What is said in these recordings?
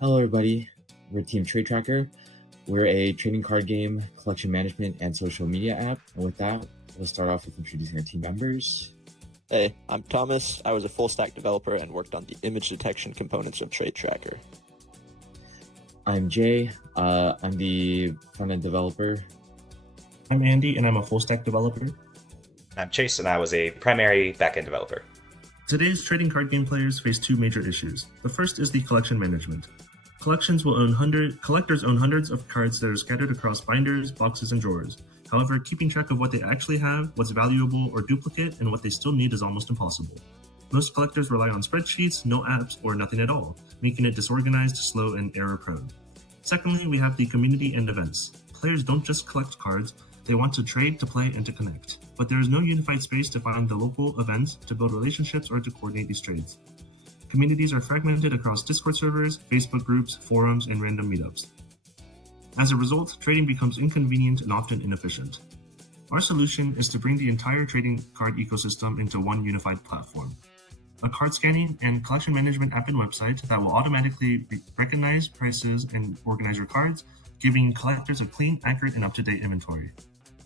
Hello, everybody. We're Team TradeTracker. We're a trading card game, collection management, and social media app. And with that, we'll start off with introducing our team members. Hey, I'm Thomas. I was a full-stack developer and worked on the image detection components of TradeTracker. I'm Jay. I'm the front-end developer. I'm Andy, and I'm a full-stack developer. I'm Chase, and I was a primary backend developer. Today's trading card game players face two major issues. The first is the collection management. Collectors own hundreds of cards that are scattered across binders, boxes, and drawers. However, keeping track of what they actually have, what's valuable or duplicate, and what they still need is almost impossible. Most collectors rely on spreadsheets, no apps, or nothing at all, making it disorganized, slow, and error-prone. Secondly, we have the community and events. Players don't just collect cards, they want to trade, to play, and to connect. But there is no unified space to find the local events, to build relationships, or to coordinate these trades. Communities are fragmented across Discord servers, Facebook groups, forums, and random meetups. As a result, trading becomes inconvenient and often inefficient. Our solution is to bring the entire trading card ecosystem into one unified platform. A card scanning and collection management app and website that will automatically recognize prices and organize your cards, giving collectors a clean, accurate, and up-to-date inventory.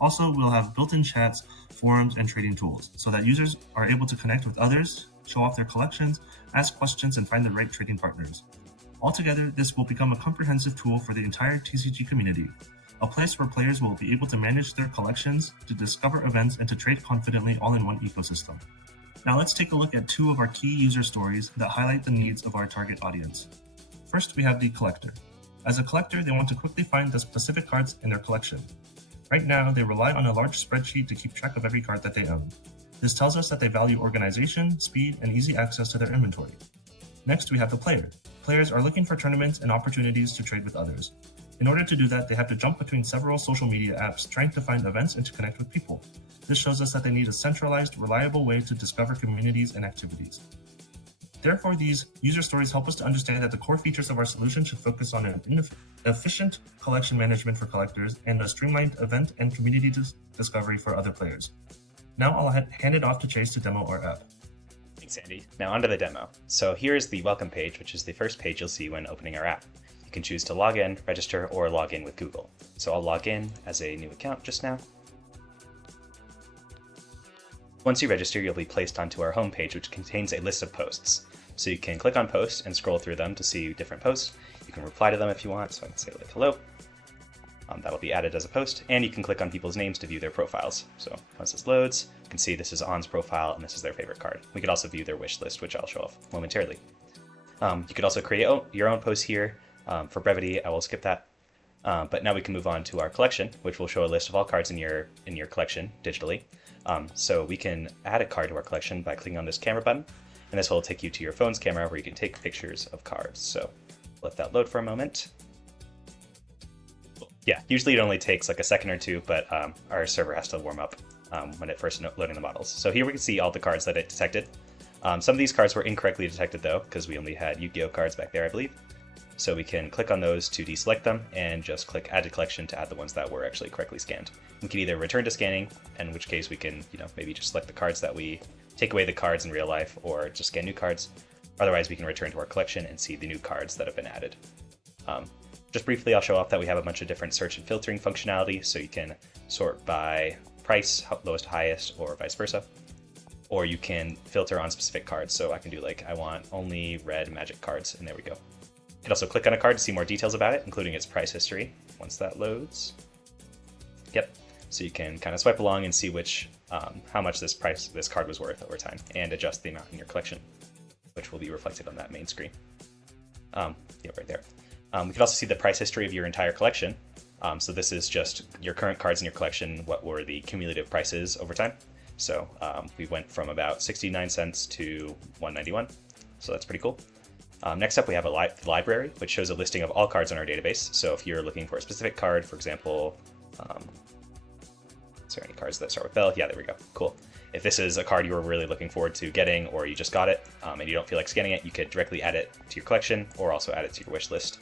Also, we'll have built-in chats, forums, and trading tools so that users are able to connect with others, show off their collections, ask questions, and find the right trading partners. Altogether, this will become a comprehensive tool for the entire TCG community, a place where players will be able to manage their collections, to discover events, and to trade confidently all in one ecosystem. Now let's take a look at two of our key user stories that highlight the needs of our target audience. First, we have the collector. As a collector, they want to quickly find the specific cards in their collection. Right now, they rely on a large spreadsheet to keep track of every card that they own. This tells us that they value organization, speed, and easy access to their inventory. Next, we have the player. Players are looking for tournaments and opportunities to trade with others. In order to do that, they have to jump between several social media apps trying to find events and to connect with people. This shows us that they need a centralized, reliable way to discover communities and activities. Therefore, these user stories help us to understand that the core features of our solution should focus on an efficient collection management for collectors and a streamlined event and community discovery for other players. Now I'll hand it off to Chase to demo our app. Thanks, Andy. Now onto the demo. So here's the welcome page, which is the first page you'll see when opening our app. You can choose to log in, register, or log in with Google. So I'll log in as a new account just now. Once you register, you'll be placed onto our homepage, which contains a list of posts. So you can click on posts and scroll through them to see different posts. You can reply to them if you want, so I can say like hello. That'll be added as a post, and you can click on people's names to view their profiles. So once this loads, you can see this is On's profile and this is their favorite card. We could also view their wish list, which I'll show off momentarily. You could also create your own post here. For brevity, I will skip that. But now we can move on to our collection, which will show a list of all cards in your collection digitally. So we can add a card to our collection by clicking on this camera button, and this will take you to your phone's camera where you can take pictures of cards. So let that load for a moment. Yeah, usually it only takes like a second or two, but our server has to warm up when it first loading the models. So here we can see all the cards that it detected. Some of these cards were incorrectly detected though, because we only had Yu-Gi-Oh cards back there, I believe. So we can click on those to deselect them and just click add to collection to add the ones that were actually correctly scanned. We can either return to scanning, in which case we can, maybe just select the cards that we take away the cards in real life or just scan new cards. Otherwise, we can return to our collection and see the new cards that have been added. Just briefly, I'll show off that we have a bunch of different search and filtering functionality, so you can sort by price, lowest to highest, or vice versa. Or you can filter on specific cards, so I can do like, I want only red Magic cards, and there we go. You can also click on a card to see more details about it, including its price history, once that loads. Yep, so you can kind of swipe along and see how much this card was worth over time, and adjust the amount in your collection, which will be reflected on that main screen. Right there. We can also see the price history of your entire collection. So this is just your current cards in your collection, what were the cumulative prices over time. So we went from about 69 cents to 191, so that's pretty cool. Next up, we have a library, which shows a listing of all cards in our database. So if you're looking for a specific card, for example, is there any cards that start with Bell? Yeah, there we go. Cool. If this is a card you were really looking forward to getting, or you just got it, and you don't feel like scanning it, you could directly add it to your collection, or also add it to your wish list.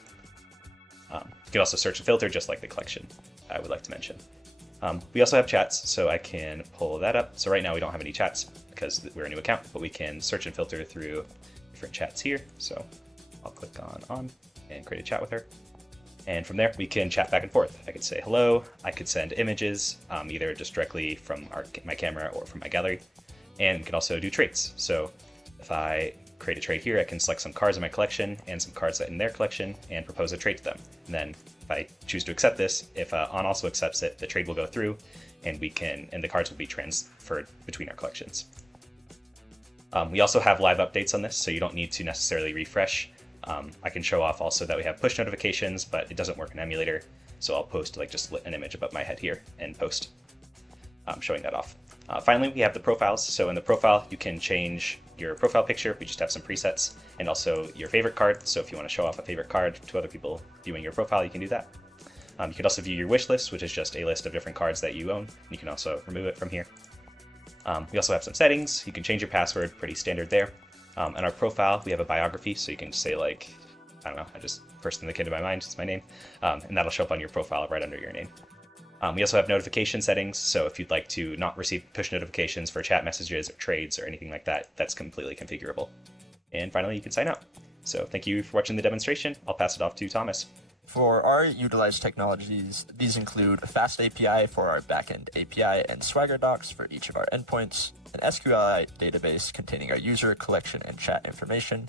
You can also search and filter just like the collection, I would like to mention. We also have chats, so I can pull that up. So right now we don't have any chats because we're a new account, but we can search and filter through different chats here. So I'll click on. and create a chat with her. And from there, we can chat back and forth. I could say hello, I could send images, either just directly from my camera or from my gallery, and we can also do trades. So if I create a trade here, I can select some cards in my collection and some cards in their collection and propose a trade to them. And then if I choose to accept this, if On also accepts it, the trade will go through, and the cards will be transferred between our collections. We also have live updates on this, so you don't need to necessarily refresh. I can show off also that we have push notifications, but it doesn't work in emulator. So I'll post just an image above my head here and post showing that off. Finally, we have the profiles. So in the profile, you can change your profile picture. We just have some presets, and also your favorite card. So if you want to show off a favorite card to other people viewing your profile, you can do that. You can also view your wish list, which is just a list of different cards that you own. You can also remove it from here. We also have some settings. You can change your password, pretty standard there. In our profile, we have a biography, so you can say I don't know, first thing that came to my mind is my name, and that'll show up on your profile right under your name. We also have notification settings, so if you'd like to not receive push notifications for chat messages or trades or anything like that, that's completely configurable. And finally, you can sign out. So thank you for watching the demonstration. I'll pass it off to Thomas. For our utilized technologies, these include a fast API for our backend API and Swagger docs for each of our endpoints, an SQLite database containing our user, collection, and chat information,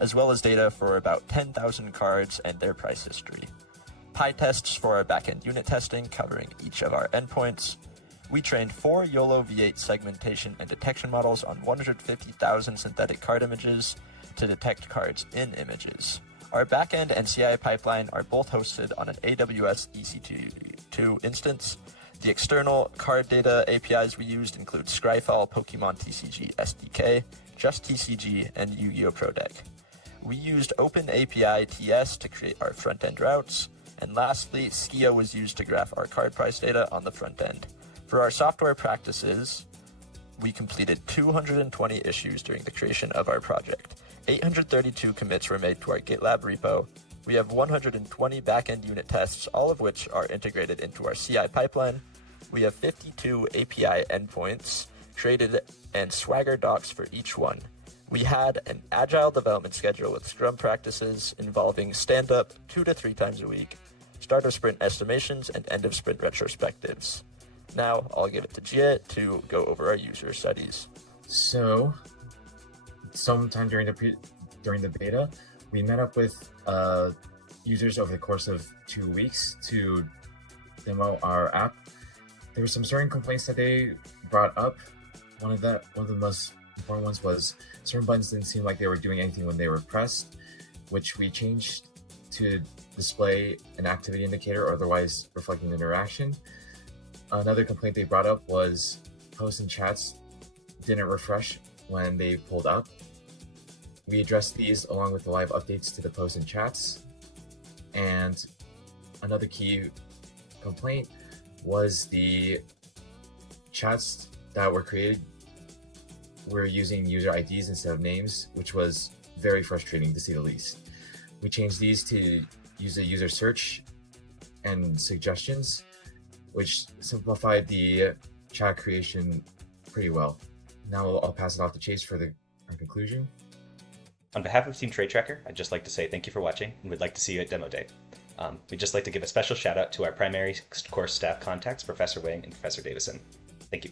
as well as data for about 10,000 cards and their price history. PyTests for our backend unit testing covering each of our endpoints. We trained 4 YOLO V8 segmentation and detection models on 150,000 synthetic card images to detect cards in images. Our backend and CI pipeline are both hosted on an AWS EC2 instance. The external card data APIs we used include Scryfall, Pokemon TCG SDK, Just TCG, and Yu-Gi-Oh! Pro Deck. We used OpenAPI TS to create our front-end routes. And lastly, Skia was used to graph our card price data on the front end. For our software practices, we completed 220 issues during the creation of our project. 832 commits were made to our GitLab repo. We have 120 backend unit tests, all of which are integrated into our CI pipeline. We have 52 API endpoints created and Swagger docs for each one. We had an agile development schedule with Scrum practices involving stand-up 2 to 3 times a week, start of sprint estimations, and end of sprint retrospectives. Now I'll give it to Jia to go over our user studies. So, sometime during the beta, we met up with users over the course of 2 weeks to demo our app. There were some certain complaints that they brought up. One of the most important ones was certain buttons didn't seem like they were doing anything when they were pressed, which we changed to display an activity indicator or otherwise reflecting interaction. Another complaint they brought up was posts and chats didn't refresh when they pulled up. We addressed these along with the live updates to the posts and chats. And another key complaint was the chats that were created were using user IDs instead of names, which was very frustrating to say the least. We changed these to use a user search and suggestions, which simplified the chat creation pretty well. Now I'll pass it off to Chase for our conclusion. On behalf of Team TradeTracker, I'd just like to say thank you for watching, and we'd like to see you at Demo Day. We'd just like to give a special shout out to our primary course staff contacts, Professor Wang and Professor Davison. Thank you.